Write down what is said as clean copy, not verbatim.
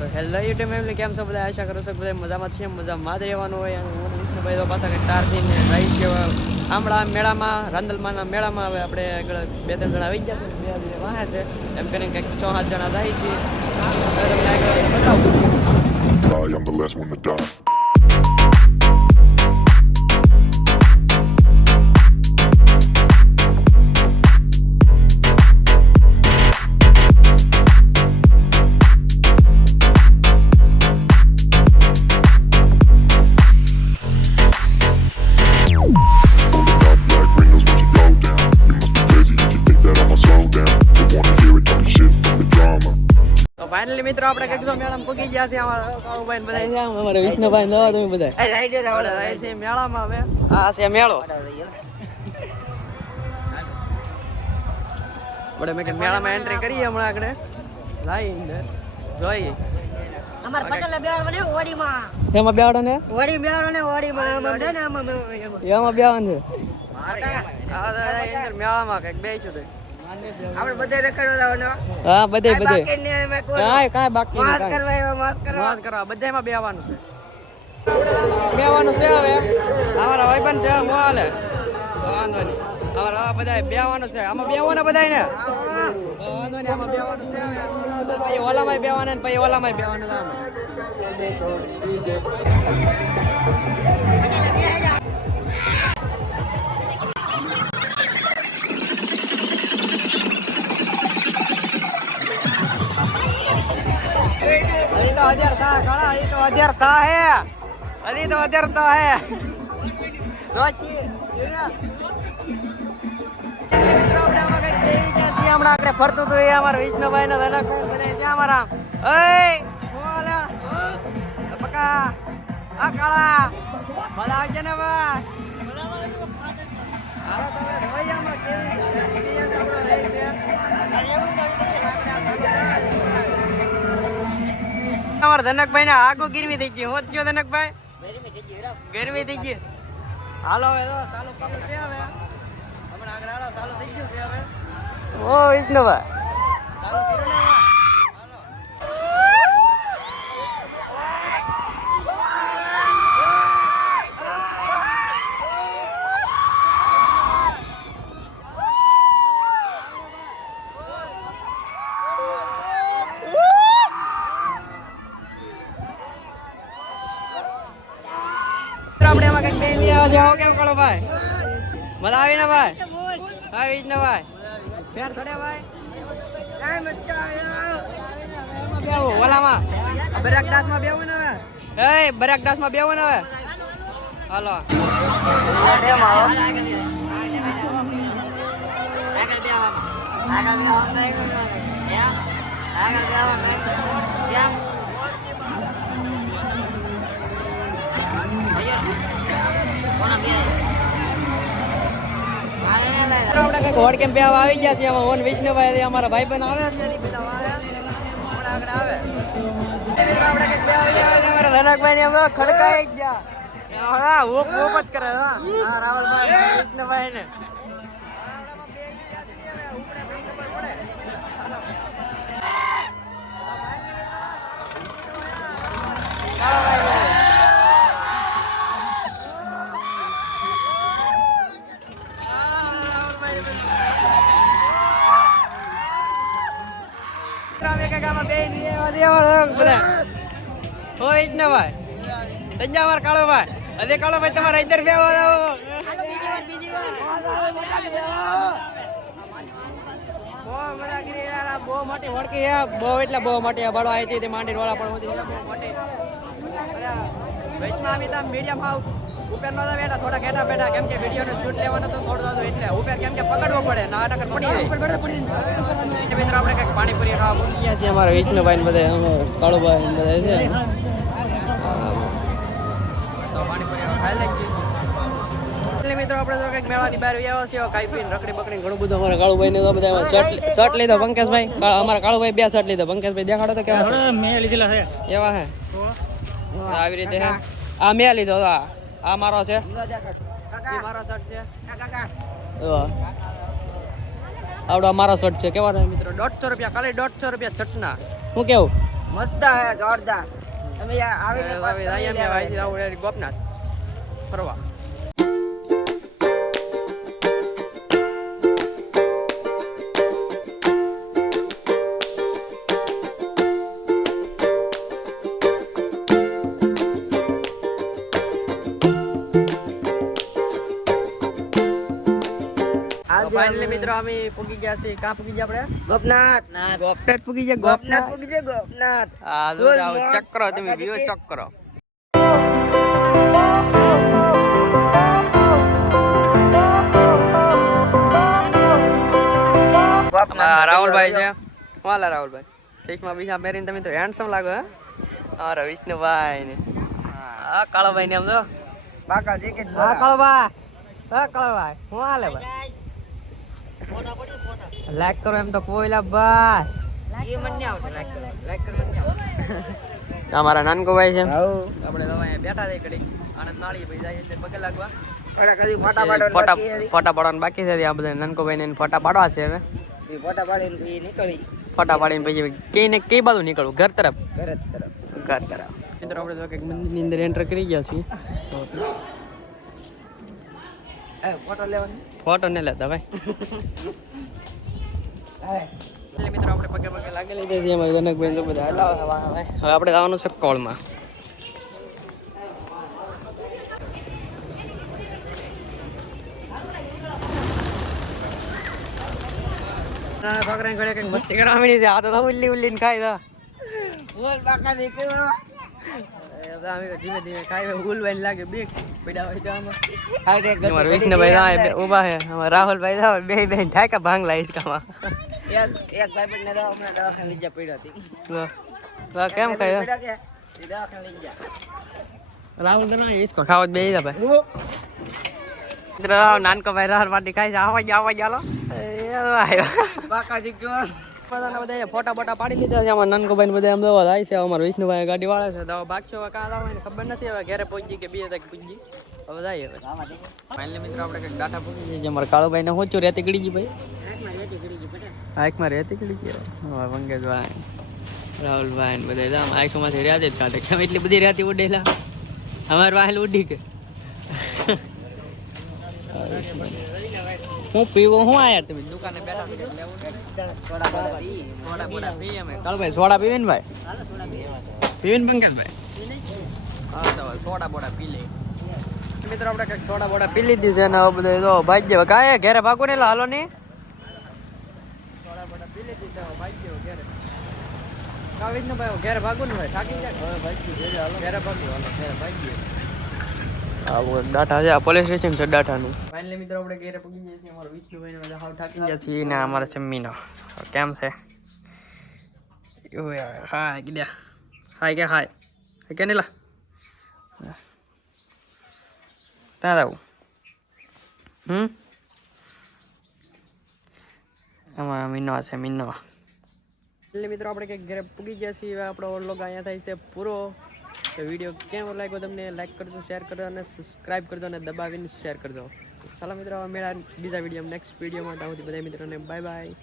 તો hello YouTube family, કેમ છો બધા? આશા કરું છું બધા મજામાં છે, મજામાં જ રહેવાનું હોય. અને હું વિષ્ણુભાઈ તો પાછા કંઈક તારથી ને રહી છે આમળા મેળામાં, રાંદલમાના મેળામાં. હવે આપણે આગળ 2-3 જણા આવી ગયા છે, 2 દિવસ વાહે છે એમ કરીને કંઈક 6-7 જણા જાય છે. હવે તમને આગળ બતાવું. I'm the last one to die. Finally મિત્રો આપણે કંઈક તો મેળામાં પૂગી ગયા છે. અમારા કાળુભાઈ બધા છે, અમારા વિષ્ણુભાઈ નવા તમે બધા રહે છે મેળામાં. હવે આ છે મેળો. આપણે મેં મેળામાં એન્ટ્રી કરીએ હમણાં આગળ લાઈ અંદર જોઈએ. અમાર પટેલ બેવાડો ને ઓડીમાં. એમાં બેવાડો ને ઓડી બેવાડો ને ઓડીમાં આમાં છે ને આમાં એમાં બેવાનું છે. આ અંદર મેળામાં કંઈક બેસ્યું છે. આપણે બધે રખડવા જવાનું. હા બધે બાકી ને મે કોઈ કાંઈ બાકી માસ કરવા એવા માસ કરવા બધામાં બેવાનું છે. બેવાનું છે. હવે અમારા ભાઈબંધ છે મોહાલે વાંધો નહીં. અમારા બધા બેવાનું છે. આમાં બેવાનું બધા ને વાંધો નહીં. આમાં બેવાનું છે. પછી ઓલામાં બેવાના ને પછી ઓલામાં બેવાનું. अभी तो 1000 का खड़ा, अभी तो 1000 का है, अभी तो 1000 का है. रोची જોને મિત્રો આપણે આમાં કઈ દેવી ગયા છીએ. હમણાં આપણે ફરતું હતું એ અમારા વિષ્ણુભાઈ ને ધનકભાઈ બધા છે અમારા. એય બોલા પકા આ કાળા મજા આવશે ને ભાઈ? હાલો તમે રોયામાં કેવી એક્સપીરિયન્સ આપણો રહે છે. અમારા ધનકભાઈ ને આગુ ગરમી થઈ ગઈ. હોત ગયો ધનકભાઈ? ગરમી થઈ ગઈ. હાલો હવે તો ચાલુ કરવું છે. હવે હમણાં આગળ હાલો ચાલુ થઈ ગયું છે. હવે ઓ વિષ્ણુભાઈ ચાલુ કર્યું ને હાલો. આપણે એમાં કંઈક દઈ દે જાઓ. કેમ કરો ભાઈ? મજા આવી ને ભાઈ? હા વિષ્ણુભાઈ ફેર છોડે ભાઈ. કાંઈ મજા આવે ઓલામાં બરાક ડાસમાં બેવું ને હવે. એ બરાક ડાસમાં બેવું ને હવે. હાલો આપણે કઈક હોડ કેમ બેવા આવી ગયા છે. એમાં ઓન વિષ્ણુભાઈ અમારા ભાઈ બહેન આવે છે. હમણાં આગળ આવે મિત્રો આપણે કઈક બેવા આવી ગયા છે. અમારા રનકભાઈ ને એમ ખડકાઈ ગયા. હા ઓપ જ કરે. હા રાવલભાઈ વિષ્ણુભાઈ ને તંજાવર કાળોભાઈ. અરે કાળોભાઈ તમારે ઇધર બે બહુ મોટી હોડકી છે. બહુ એટલે બહુ મોટી બળો આવી હતી માંડી વાળા પણ બહુ મોટી. વચમાં અમે તમે મીડિયમ ઉપર નતા બેઠા, થોડા ઘેટા બેઠા કેમ કે વિડીયોને શૂટ લેવાનો તો થોડું હતું એટલે ઉપર કેમ કે પકડવો પડે ના નકર પડી જાય. મિત્રો આપણે કંઈક પાણીપુરી ખાવા મૂકી ગયા છીએ. અમારા વિષ્ણુભાઈ ને બધા કાળુભાઈ બધા છે તો પાણીપુરી ખાઈ લઈએ. એટલે મિત્રો આપણે તો કંઈક મેળાની બહાર આવ્યા છીએ. ખાઈ પીને રખડી બકડીને ઘણું બધું. અમારા કાળુભાઈ ને તો બધા શર્ટ લીધો. પંકજભાઈ અમારા કાળુભાઈ 2 શર્ટ લીધો. પંકજભાઈ દેખાડો તો કેવા મેં લીધેલા છે એવા હે આવી રીતે હે. આ મેં લીધો. આ મારો છે, મારો શર્ટ છે. આવડો મારો શર્ટ છે. કેવા મિત્રો 150 રૂપિયા ખાલી 150 રૂપિયા છટના. શું કેવું મસ્ત હે જોરદાર તમે આવીને અહીંયા ગોપનાથ ફરવા. ફાઇનલી મિત્રો અમે પૂગી ગયા છીએ. ક્યાં પૂગી ગયા આપણે? ગોપનાથ ગોપનાથ પૂગી ગયા. ગોપનાથ પૂગી જાય ગોપનાથ. હા જો ચેક કરો તમે વ્યૂ ચેક કરો. રાહુલભાઈ છે. વાલા રાહુલભાઈ ચશ્મા બીજા પહેરીને તમે તો હેન્ડસમ લાગો. હે અરે વિષ્ણુભાઈ ને હા કાળોભાઈ ને આમ તો બાકા જે કે હા કાળોભાઈ. હા કાળોભાઈ હું હાલે ભાઈ લાઈક કરો એમ તો કોઈલા ભાઈ એ મને નહીં આવતું લાઈક કરો મને નહીં આવતું. અમારા નાનકોભાઈ છે. હાઉ આપણે હવે અહીંયા બેઠા રહી ઘડી આનંદ નાળી ભાઈ જાય એટલે પગે લાગવા ઓડા કદી ફોટા પાડવાનું ફોટા બાકી હતી. ફોટા પાડવાનું બાકી છે. આ બધા નાનકોભાઈ ને ફોટા પાડવા છે. હવે એ ફોટા પાડીને પછી નીકળી ફોટા પાડીને પછી કઈ બાજુ નીકળવું? ઘર તરફ. ઘર તરફ ઘર તરફ. મિત્રો આપણે તો કંઈક મંદિરની અંદર એન્ટર કરી ગયા છીએ. ફોટો લેવાનો ફોટો ને લેતા ભાઈ. એટલે મિત્રો આપણે પગે પગે લાગી લીધા છીએ. એમાં જનકભાઈ તો બધા હલાવા હવે આપણે જવાનું છે કોળમાં. નાના છોકરાને ઘરે કંઈક મસ્તી કરવા મળી છે. આ તો ઉલ્લી ઉલ્લીને ખાઈ દો. બોલ બાકા જે કે ધીમે ધીમે ખાઈ ઉલવાઈને લાગે બીક પીડા હોય તો આમાં. હાડે અમારા વિષ્ણુભાઈ ઉભા છે. અમારા રાહુલભાઈ બે બે ઠાકા ભાંગલા હિસકામાં. એક ભાઈ ને હમણાં દવાખાને લઈ જા પડ્યો હતી. કેમ ખાય દવાખાને લઈ જા રાહુલ તો ના હિસકો ખાવા જ બે ભાઈ. નાનકો ભાઈ રાહર પાટી ખાય છે. આવા ચાલો બાકા જે કે બધા ફોટા બોટા પાડી લીધા છે. અમારા નાનકોભાઈ બધા આમ દવા થાય છે. અમારા વિષ્ણુભાઈ ગાડી વાળે છે. દવા ભાગશો હવે કાં લાવે ને ખબર નથી. હવે ઘરે પહોંચી કે 2 તક પહોંચી હવે જાય. હવે ફાઇનલી મિત્રો આપણે કંઈક ડાટા પહોંચી જઈએ. અમારા કાળુભાઈ ને હોચું રેતી ગળી ગઈ ભાઈ. આંખમાં રેતી ગળી ગઈ. હા પંકજભાઈ રાહુલભાઈ ને બધા આંખમાંથી રેતી જ કાઢે. કેમ એટલી બધી રેતી ઉડેલા અમારે વાહેલ ઉડી કે હું પીવો હું આયા તમે દુકાને બેઠા સોડા પી અમે કાળભાઈ સોડા પીવે ને ભાઈ પીવે ને પંકજભાઈ હા તો સોડા બોડા પી લે. મિત્રો આપણે કંઈક સોડા બોડા પી લીધી છે ને હવે બધા તો ભાગ્ય કાંઈ ઘરે ભાગો ને હાલો ને સોડા બોડા પી લીધી છે ભાગ્ય ઘરે કાવી ને ભાઈ ઘરે ભાગો ને ભાઈ થાકી જાય ભાગ્ય ઘરે ભાગ્યો હાલો ઘરે ભાગ્ય. ડાટા છે આ પોલીસ સ્ટેશન છે ડાટાનું. ફાઇનલી મિત્રો આપણે ઘરે પહોંચી જઈએ છીએ. અમારો વિષ્ણુભાઈ ને બધા હાવ થાકી ગયા છીએ ને અમારા ચમ્મીનો કેમ છે હાય કીધા હાય કે હાય કે નીલા ત્યાં આવું આમાં મીનો છે મીનો. એટલે મિત્રો આપણે કંઈક ઘરે પૂગી ગયા છીએ. આપણો વ્લોગ અહીંયા થાય છે પૂરો. તો વિડીયો કેવો લાગ્યો તમને લાઈક કરજો શેર કરજો અને સબસ્ક્રાઈબ કરજો અને દબાવીને શેર કરજો. ચાલો મિત્રો મેળા બીજા વિડીયો નેક્સ્ટ વિડીયોમાં ત્યાં સુધી બધા મિત્રોને બાય બાય.